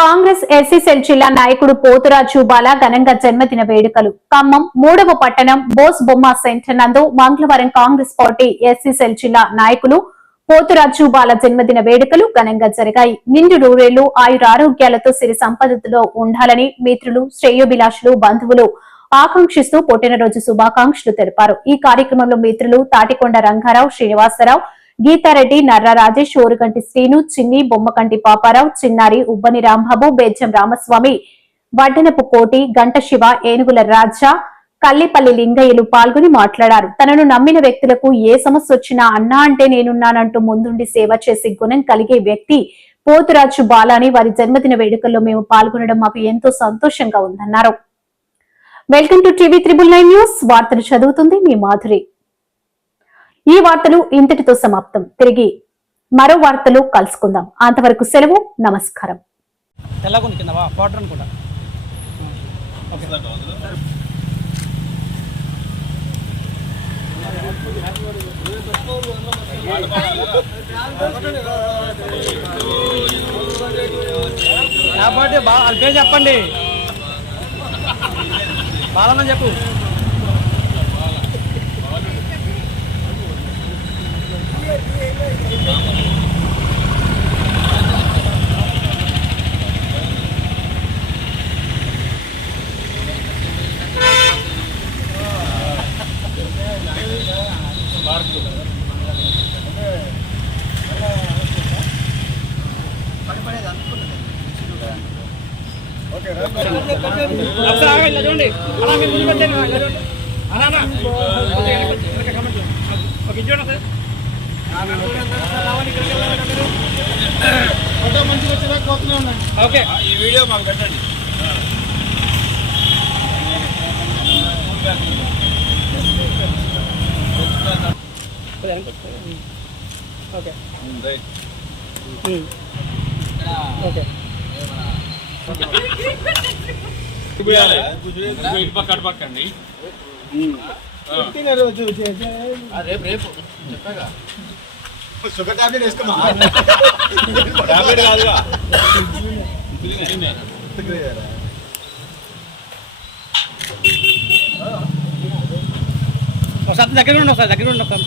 Congress SC cell జిల్లా నాయకుడు పోతురాజు బాలా ఘనంగా జన్మదిన వేడుకలు. ఖమ్మం మూడవ పట్టణం బోస్ బొమ్మ సెంటర్ నందు మంగళవారం కాంగ్రెస్ పార్టీ ఎస్సీసెల్ జిల్లా నాయకులు పోతురాజు బాల జన్మదిన వేడుకలు ఘనంగా జరిగాయి. నిండు నూరేళ్ళు ఆయురారోగ్యాలతో సిరి సంపదతో ఉండాలని మిత్రులు శ్రేయోభిలాషులు బంధువులు ఆకాంక్షిస్తూ పుట్టినరోజు శుభాకాంక్షలు తెలిపారు. ఈ కార్యక్రమంలో మిత్రులు తాటికొండ రంగారావు శ్రీనివాసరావు గీతారెడ్డి నర్ర రాజేష్ ఓరుగంటి శ్రీను చిన్ని బొమ్మకంటి పాపారావు చిన్నారి ఉబ్బని రాంబాబు బేజం రామస్వామి వడ్డనపు కోటి గంట శివ ఏనుగుల రాజా కల్లిపల్లి లింగయ్యలు పాల్గొని మాట్లాడారు. తనను నమ్మిన వ్యక్తులకు ఏ సమస్య వచ్చినా అన్నా అంటే నేనున్నానంటూ ముందుండి సేవ చేసే గుణం కలిగే వ్యక్తి పోతురాజు బాలాని వారి జన్మదిన వేడుకల్లో మేము పాల్గొనడం మాకు ఎంతో సంతోషంగా ఉందన్నారు. Welcome to TV triple nine news. వార్తలు చదువుతుంది మీ మాధురి. ఈ వార్తలు ఇంతటితో సమాప్తం. తిరిగి మరో వార్తలు కలుసుకుందాం. అంతవరకు సెలవు నమస్కారం. చెప్పండి. బాలన్న చెప్పు. ఓకే ఈ వీడియో మాకు పెట్టండి. ఓకే. ఓకే ఇటు పక్క అటు పక్క అండి రేపు రేపు చెప్పాగా షుగర్ టాబ్లెట్ వేసుకోమా టాబ్లెట్ కాదుగా ఒకసారి దగ్గర ఉండి ఒకసారి దగ్గర ఉండి ఒకసారి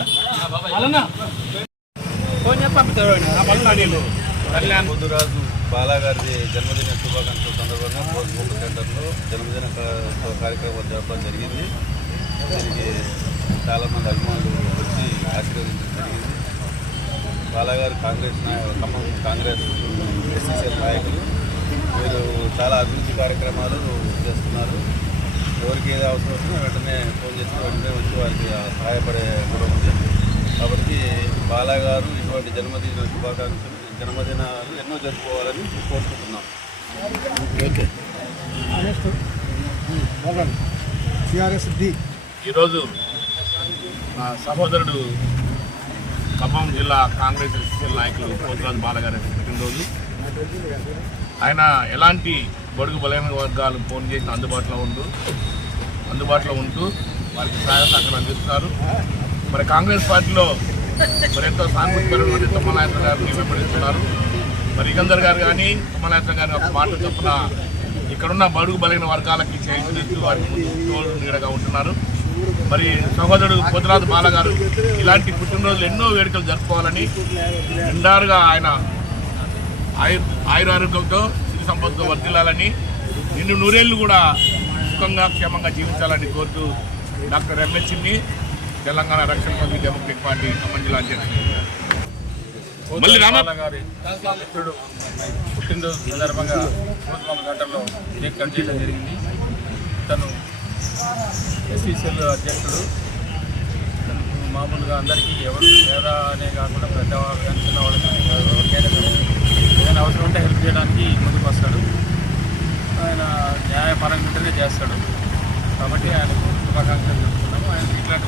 ఫోన్ చేసి పంపిస్తారు ఆ కళ్యాణ్. బుద్ధురాజు బాలాగారి జన్మదిన శుభాకాంక్షల సందర్భంగా పోస్ట్ సెంటర్లో జన్మదిన కార్యక్రమం జరపడం జరిగింది. దీనికి చాలామంది అభిమానులు వచ్చి ఆశీర్వదించడం జరిగింది. బాలాగారు కాంగ్రెస్ ఖమ్మం కాంగ్రెస్ ఎస్సీసీఎల్ నాయకులు. వీరు చాలా అభివృద్ధి కార్యక్రమాలు చేస్తున్నారు. ఎవరికి ఏది అవసరం వచ్చినా వెంటనే ఫోన్ చేసిన వెంటనే వచ్చి వారికి సహాయపడే కూడా ఉంది. కాబట్టి బాలాగారు ఇటువంటి జన్మదిన శుభాకాంక్షలు జన్మదినాలు ఎన్నో జరుపుకోవాలని కోరుకుంటున్నాం. ఈరోజు మా సహోదరుడు ఖమ్మం జిల్లా కాంగ్రెస్ ఎస్ఎస్ఎల్ నాయకులు పోతురాజు బాలగారి పుట్టినరోజు. ఆయన ఎలాంటి బడుగు బలైన వర్గాలు ఫోన్ చేసి అందుబాటులో ఉంటూ అందుబాటులో ఉంటూ వారికి సహాయ సహకారం అందిస్తున్నారు మరి కాంగ్రెస్ పార్టీలో మరి ఎంతో సానుభూతిపరమైన తుమ్మలాయత్ర గారు నిలబెడుతున్నారు మరి ఇకందర్ గారు కానీ తుమ్మలాయత్ర గారు ఒక మాట చొప్పున ఇక్కడున్న బడుగు బలైన వర్గాలకి చేస్తూ వారికి ముందు నీడగా ఉంటున్నారు. మరి సహోదరుడు పోతురాజు బాల గారు ఇలాంటి పుట్టినరోజులు ఎన్నో వేడుకలు జరుపుకోవాలని నిండారుగా ఆయన ఆయు ఆయురారోగ్యంతో సిరి సంపదతో వర్తిల్లాలని నిన్ను నూరేళ్ళు కూడా సుఖంగా క్షేమంగా జీవించాలని కోరుతూ డాక్టర్ ఎంఎస్ తెలంగాణ రక్షణ మంత్రి డెమోక్రటిక్ పార్టీ ఖమ్మం జిల్లా అధ్యక్షుడు గారి మిత్రుడు పుట్టినరోజు సందర్భంగా రోజుమాల గంటల్లో కేక్ కట్ చేయడం జరిగింది. తను ఎస్సీసీఎల్ అధ్యక్షుడు. మామూలుగా అందరికీ ఎవరు పేద అనే కాకుండా పెద్దవాళ్ళు కానీ చిన్నవాళ్ళు కానీ ఎవరికైనా కానీ ఏదైనా అవసరం ఉంటే హెల్ప్ చేయడానికి ముందుకు వస్తాడు. ఆయన న్యాయపరంగా ఉంటేనే చేస్తాడు. కాబట్టి ఆయనకు శుభాకాంక్షలు చెప్తున్నాము ఆయన ఇట్లాంటి